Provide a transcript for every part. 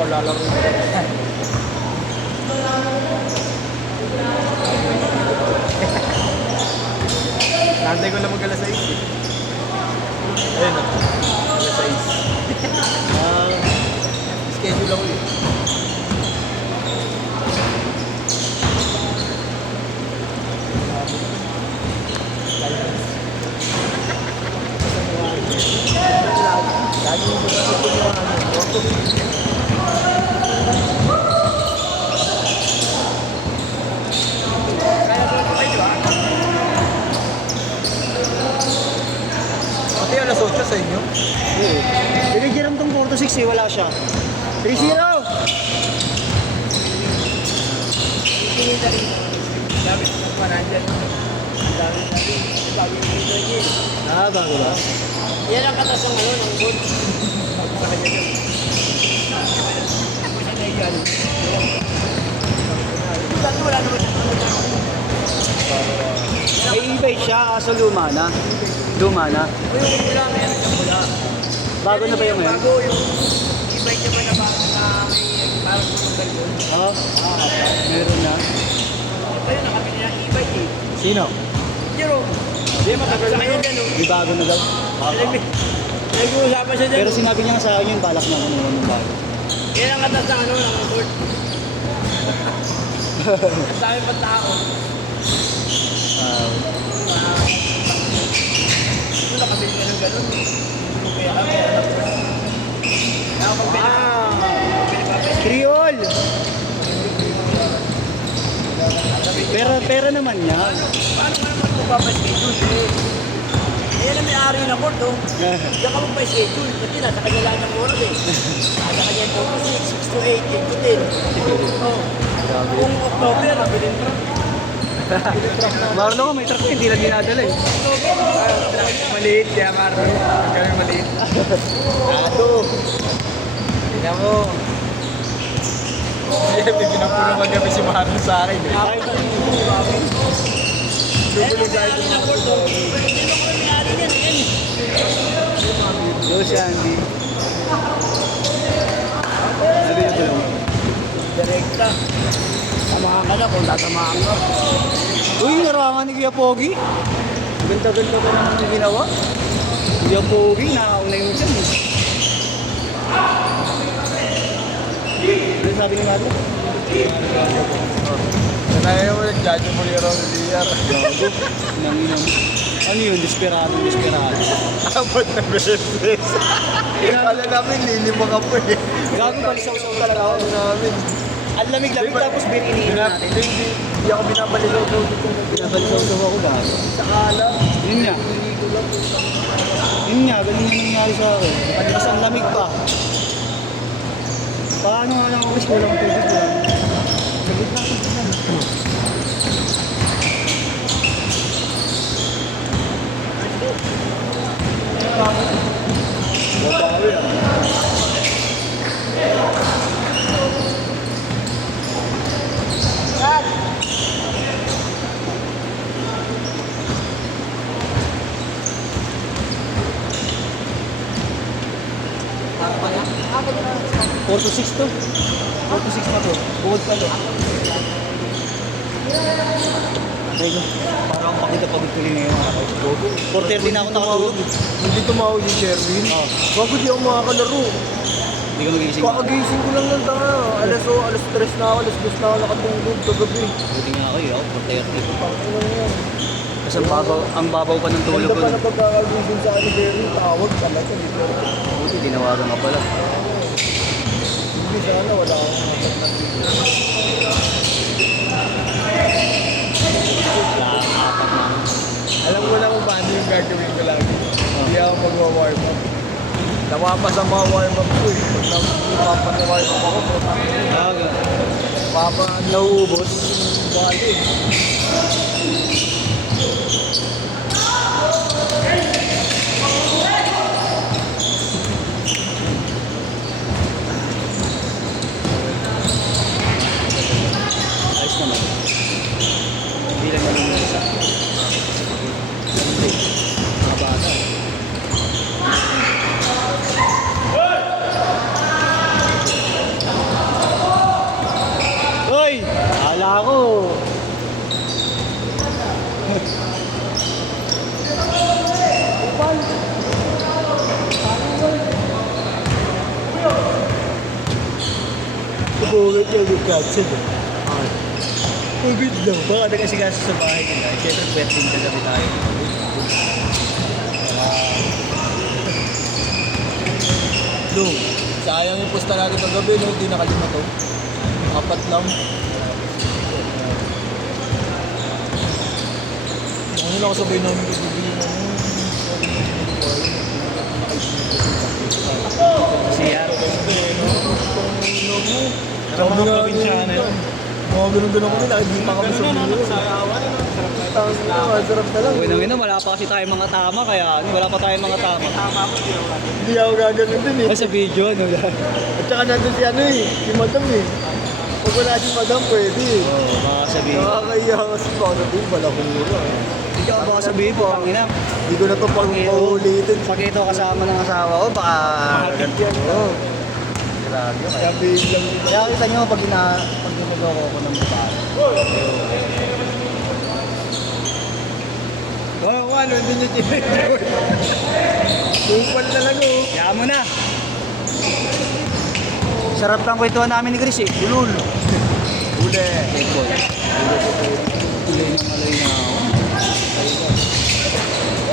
ako lalaro. Nantay ko lang mag-alas 6 eh. Ayun o. Alas 6. Schedule ako eh. Lagi yung mga kaya ba ito kayo ah? Pati alas 8 sa inyo? Oo. Binigiram tong 4 to 6 eh, wala siya. 3-0! Dami ng panandyan. Dami. Bago yung dito yun. Ah, bago ba? Yan ang katas ng ano, ng boat. Wala naman May e-bike siya, kaso luma na. Luma na. yung wala, meron siyang wala. Bago na ba yung ngayon? Bago yung e-bike naman na bago na may parang tulungan yun. Oo. Meron na. Ito yun, nakabili ng e-bike eh. Sino? Jerome. Hindi, matagal na yun yan. Di bago na daw. Nag-uusapan siya dyan. Pero sinabi niya nga sa akin yun, balak na kumuha ng bago. Yan ang katas ng ano, ng board. Ang dami pa tao. Ito nakabili ka ng gano'n. Kaya kami, anak ko. Kaya ako Kriol! Pera naman niya. paano nga naman kung papaschedule? Ayan ang may-ari na court, oh. Diyan ka magpa-schedule. Kasi nasa kanya lang ng oras eh. Nasa kanya yung 6, 6 to 8, 8 to 10. Oh. Kung October, nabilin truck. Marlo, may truck hindi lang dinadala eh. Maliit, kaya Marlo. Kami maliit. Ato. Tingnan mo. May pinapuro magabi si Marlo sa akin. Subulig tayo ito. Yo, si Andy. Sabi niya lang. Direkta. Tamahan ka na kung tatamaan ka. Uy, narangan ni Kuya Pogi. Ganda-ganda ba naman yung ginawa? Kuya Pogi, nakauna yung dyan eh. Ano sabi ni Marlo? Sanaya mo nag-judge mo yung Rollier. Gago. Nanginom. Ano yun? Desperado. Abot na beses. Kala namin lilima ka po eh. Gago, balisaw-saw talaga ako. namin. Ang lamig-lamig tapos bininihin natin. Hindi ako binabalisaw dito. Balisaw-saw ako gago. Sa kala. Yun nga. Yun nga, ganun yung nangyari sa akin. Tapos ang lamig pa. Paano nga lang ako kasi walang tubig lang. Sagit na. Babawi ah. Four to 6 to. 4 to 6 na to. Bukod pa to. Ayun, parang pakita-pagod tuloy na yung mga ako. 4:30 na ako nakatulog. Hindi tumawag yung Sherwin. Oo. Bago di ako makakalaro. Hindi ka magising. Kakagising ko lang ng tanga. Alas 3 na ako, alas 2 na ako nakatulog kagabi. Buti nga ako eh, ako 4:30. Ano yan? Kasi ang babaw pa ng tulog Ganda ko. pa na pagkakagising sa akin, Sherwin. Tawag pala ito. Buti, tinawagan ka pala. Hindi sana, wala akong matag dito. Alam mo na kung paano yung gagawin ko lagi. Hindi ako magwa-warm up. Nawapas ang mga warm up ko eh. Pag napapan-warm up ako, papa, Nauubos. bali. Ayos naman. Hindi lang naman yung isa. Mga bata. COVID yung nag-cancel. COVID daw. Baka nag-asikaso sa bahay nila. Siyempre, pwedeng kagabi tayo. Dong, sayang yung posta natin kagabi, no? Hindi nakalima to. 4 lang. Ano na kasabay namin kagabi yung ano? CR. Sabi mga nga probinsyano yun. mga ganun-ganun kami, hindi pa kami sa video. Sarap na lang. Okay na, wala pa kasi tayong mga tama, kaya wala pa tayong mga tama. Hindi ako gaganon din Ay, sa video, no? At saka nandun si ano eh, si Madam eh. Pag wala si Madam, pwede eh. Oo, baka sabihin. Nakakaya kasi baka sabihin, balakura. Ikaw, baka sabihin po, ang ina. Hindi ko na ito pag-uulitin. Pag ito kasama ng asawa ko, baka... Oo. Grabe yun. Kaya biglang Kaya kita nyo, pag ginagawa ko ng babae. Oo, ano, hindi niya tinigil. Kupal na lang oh. Kaya mo na. Sarap lang kwentuhan namin ni Chris eh. Ulul. Uli. Thankful. Tuloy na malay na ako.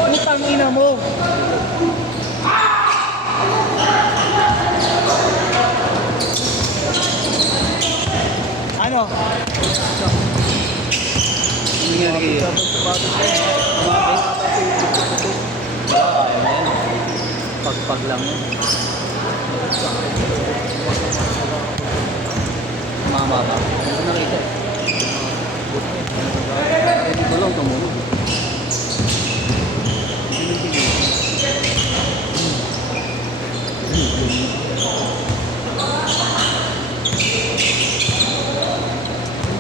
Putang ina mo. Ano? Hindi nga nagiging. Lumapit? Wala, ayaw na yan. Pagpag lang yun. Mama ba? Hindi ko nakita eh. Ito lang tumunog.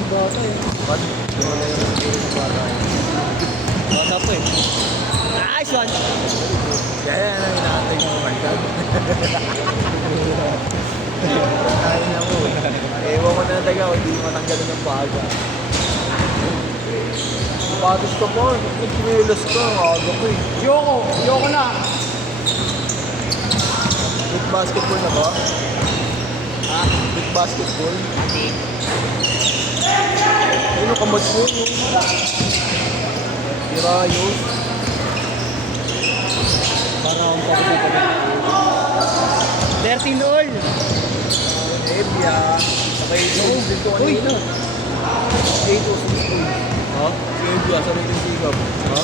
Bata eh. Bata po eh. Nice one! Kaya na, inaantay ko naman ka. Kaya na mo. Ewan ko na taga, hindi matanggalan ng baga. Patos ka pa, nagkinilos ka, aga ko eh. Yoko na! Big basketball na ba? Ha? Big basketball? Ano kamad mo yun? Pirayos. Para akong pagod. 13 all! Nebia. Sakay yung dito kanina. 8 o 6 Ha? Nebia, sa rin yung sigap. Ha?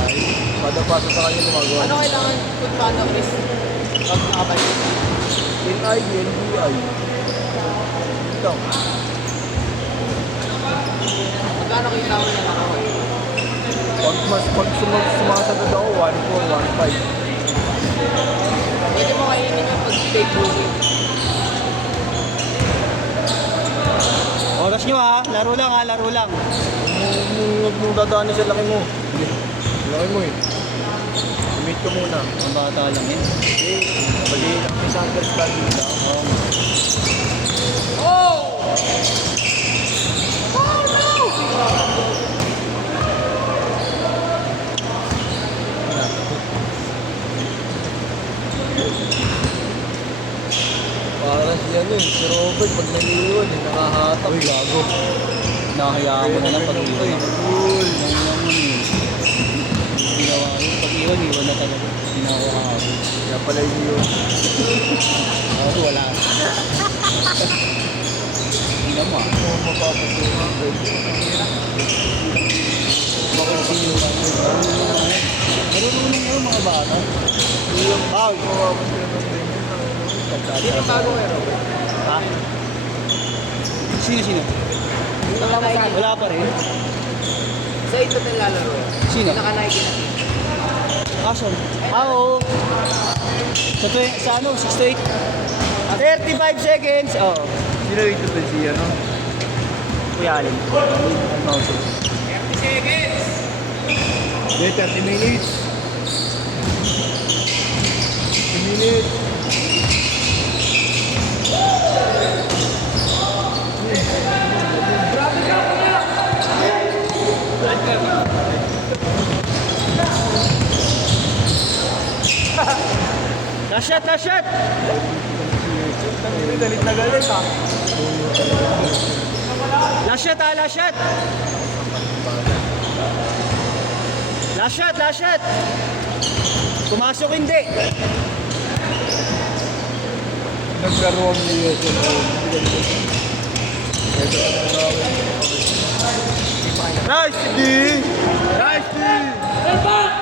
Ay, padapasa sa kanya gumagawa. Ano kailangan kung paano is pag nakabalik? NI, NBI. Ito. Magkano kailangan na nakawal? Pag sumasagot ako, 1.4, 1.5. Pwede mo kainin yung pag-take booking. Oras nyo ha, laro lang ha, laro lang. Huwag mong dadaanin sa laki mo. Laki mo eh. Limit ko muna. Ang bata lang yun. Okay, mali lang misunderstanding lang. Oh! Para si ano eh, si Robert pag naliwan eh, nakahatak. Uy, gago. Nakahayaan mo na lang pag-iwan. Cool. Yan lang mo yun. Ginawa yun, pag-iwan, iwan na talaga. Ginawa ka ako. Kaya pala yun. Ako wala. Hindi mo ah. Oo, mapapatuwa. Bakit sino ba? Marunong yun mga bata. Paul. Mapapatuwa ng din. Sino bago kay Robert? Ha? Sino? Wala pa rin. Sa ito tayo lalaro eh. Sino? Naka-Nike na. Asan? Oo. Sa ano, 6 to 8. 35 seconds. Oo. Sino ito ba siya, no? Kuya Alin. Mouse. 30 seconds! Hindi, 30 minutes. 30 minutes. Grabe ka po na! Last shot! Galit na galit ha. Last shot ha, last shot. Last shot, last shot. Pumasok hindi. Naglaro ang niyo. Nice, D! Nice, D!